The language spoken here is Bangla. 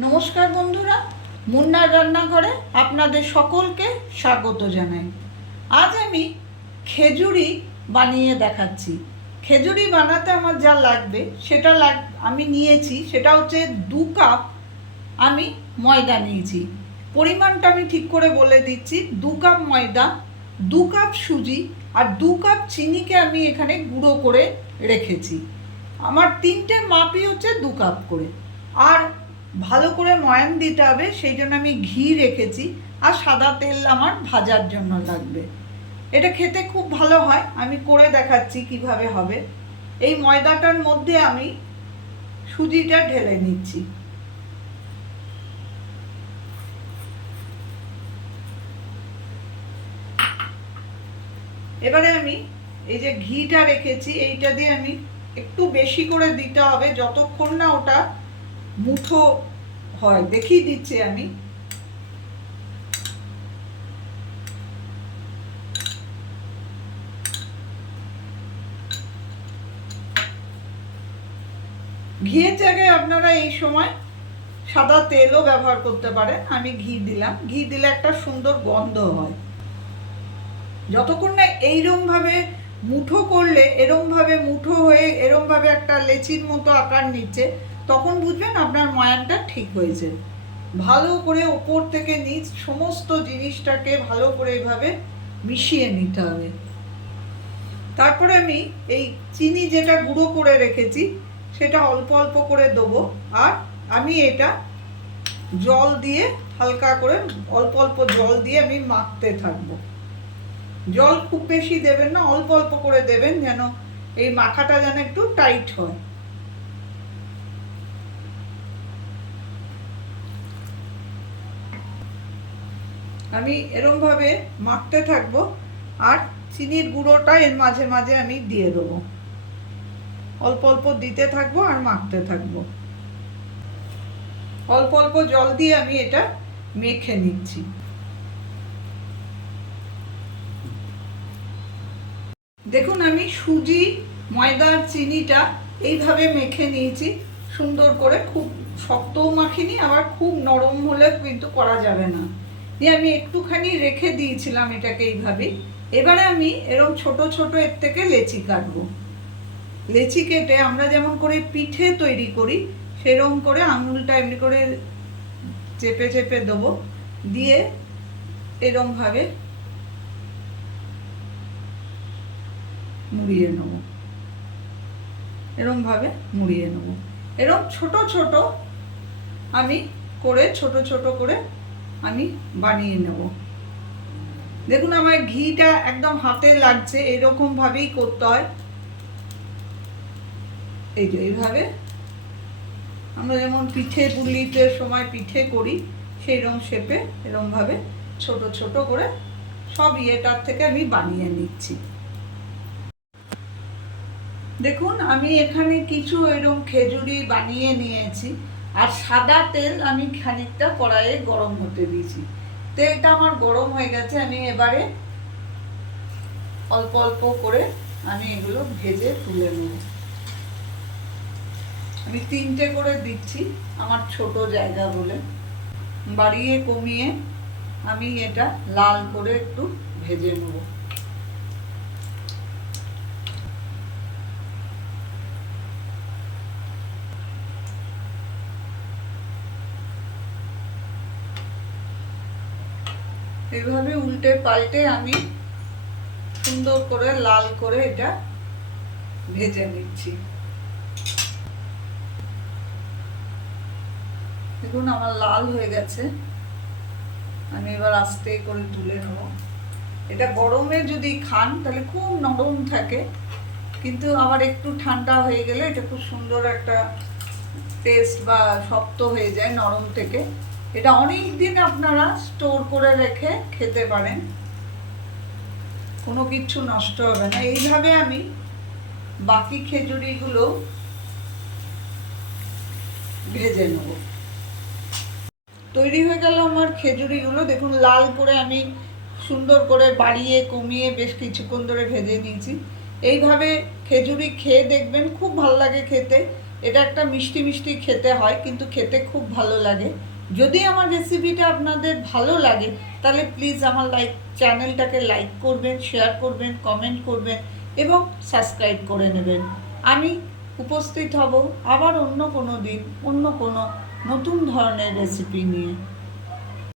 নমস্কার বন্ধুরা, মুন্নার রান্নাঘরে আপনাদের সকলকে স্বাগত জানাই। আজ আমি খেজুরি বানিয়ে দেখাচ্ছি। খেজুরি বানাতে আমার যা লাগবে, সেটা লাগ, আমি নিয়েছি, সেটা হচ্ছে দু কাপ আমি ময়দা নিয়েছি। পরিমাণটা আমি ঠিক করে বলে দিচ্ছি, দু কাপ ময়দা, দু কাপ সুজি আর দু কাপ চিনিকে আমি এখানে গুঁড়ো করে রেখেছি। আমার তিনটে মাপই হচ্ছে দু কাপ করে। আর ভালো করে ময়ান দিতে হবে, সেই জন্য আমি ঘি রেখেছি আর সাদা তেল আমার ভাজার জন্য লাগবে। এটা খেতে খুব ভালো হয়, আমি করে দেখাচ্ছি কীভাবে হবে। এই ময়দাটার মধ্যে আমি সুজিটা ঢেলে নিচ্ছি। এবারে আমি এই যে ঘিটা রেখেছি, এইটা দিয়ে আমি একটু বেশি করে দিতে হবে, যতক্ষণ না ওটা মুঠো হয়, দেখিয়ে দিচ্ছি আমি। ঘিয়ের জায়গায় আপনারা এই সময় সাদা তেলও ব্যবহার করতে পারেন, আমি ঘি দিলাম। ঘি দিলে একটা সুন্দর গন্ধ হয়। যতক্ষণ না এইরমভাবে মুঠো করলে, এরমভাবে মুঠো হয়ে এরমভাবে একটা লেচির মতো আকার নিচ্ছে তখন বুঝবেন আপনার ময়ানটা ঠিক হয়েছে। ভালো করে ওপর থেকে নিচ সমস্ত জিনিসটাকে ভালো করে এভাবে মিশিয়ে নিতে হবে। তারপরে আমি এই চিনি যেটা গুঁড়ো করে রেখেছি, সেটা অল্প অল্প করে দেবো। আর আমি এটা জল দিয়ে হালকা করে অল্প অল্প জল দিয়ে আমি মাখতে থাকব। জল খুব বেশি দেবেন না, অল্প অল্প করে দেবেন যেন এই মাখাটা যেন একটু টাইট হয়। আমি এরমভাবে মাখতে থাকব, আর চিনির গুঁড়োটা এর মাঝে মাঝে আমি দিয়ে দেবো। অল্প অল্প দিতে থাকব আর মাখতে থাকব। অল্প অল্প জল দিয়ে আমি এটা মেখে নিচ্ছি। দেখুন, আমি সুজি, ময়দার চিনিটা এইভাবে মেখে নিয়েছি। সুন্দর করে খুব শক্তও মাখিনি, আবার খুব নরম হলে কিন্তু করা যাবে না। দিয়ে আমি একটুখানি রেখে দিয়েছিলাম এটাকে এইভাবে। এবারে আমি এরকম ছোট ছোট এর থেকে লেচি কাটবো। লেচি কেটে আমরা যেমন করে পিঠে তৈরি করি সেরকম করে আঙুলটা এমনি করে চেপে চেপে দেবো। দিয়ে এরমভাবে মুড়িয়ে নেব। এরমভাবে মুড়িয়ে নেব। এরম ছোট ছোট আমি করে, ছোট ছোট করে আমি বানিয়ে নেব। দেখুন, আমার ঘিটা একদম হাতে লাগছে, এরকম ভাবেই করতে হয়। এই যে, এইভাবে। আমরা যেমন পিঠে পুলিতে সময় পিঠে করি সেই রকম শেপে এরকমভাবে ছোট ছোট করে সব ইয়েটার থেকে আমি বানিয়ে নিচ্ছি। দেখুন, আমি এখানে কিছু এরকম খেজুরি বানিয়ে নিয়েছি। আর সাদা তেল আমি খানিকটা কড়াইয়ে গরম হতে দিয়েছি। তেলটা আমার গরম হয়ে গেছে, আমি এবারে অল্প অল্প করে আমি এগুলো ভেজে তুলে নেব। আমি তিনটে করে দিচ্ছি আমার ছোট জায়গা বলে। বাড়িয়ে কমিয়ে আমি এটা লাল করে একটু ভেজে নেব। এইভাবে উল্টে পাল্টে আমি সুন্দর করে লাল করে এটা ভেজে নিচ্ছি। দেখুন, আমার লাল হয়ে গেছে। আমি এবার আস্তে করে তুলে নেব। এটা গরমে যদি খান, তাহলে খুব নরম থাকে। কিন্তু আবার একটু ঠান্ডা হয়ে গেলে এটা খুব সুন্দর একটা টেস্ট বা শক্ত হয়ে যায় নরম থেকে। এটা অনেক দিন আপনারা স্টোর করে রেখে খেতে পারেন। কোনো কিছু নষ্ট হবে না। এইভাবে আমি বাকি খেজুরিগুলো ভেজে নেব। তৈরি হয়ে গেল আমার খেজুরিগুলো। দেখুন, লাল করে আমি সুন্দর করে বাড়িয়ে, কমিয়ে বেশ কিছুক্ষণ ধরে ভেজে নিয়েছি। এইভাবে খেজুরি খেয়ে দেখবেন, খুব ভালো লাগে খেতে। এটা একটা মিষ্টি মিষ্টি খেতে হয়, কিন্তু খেতে খুব ভালো লাগে। যদি আমার রেসিপিটা আপনাদের ভালো লাগে, তাহলে প্লিজ আমার লাইক চ্যানেলটাকে লাইক করবেন শেয়ার করবেন কমেন্ট করবেন এবং সাবস্ক্রাইব করে নেবেন। আমি উপস্থিত হব আবার অন্য কোনো দিন অন্য কোনো নতুন ধরনের রেসিপি নিয়ে।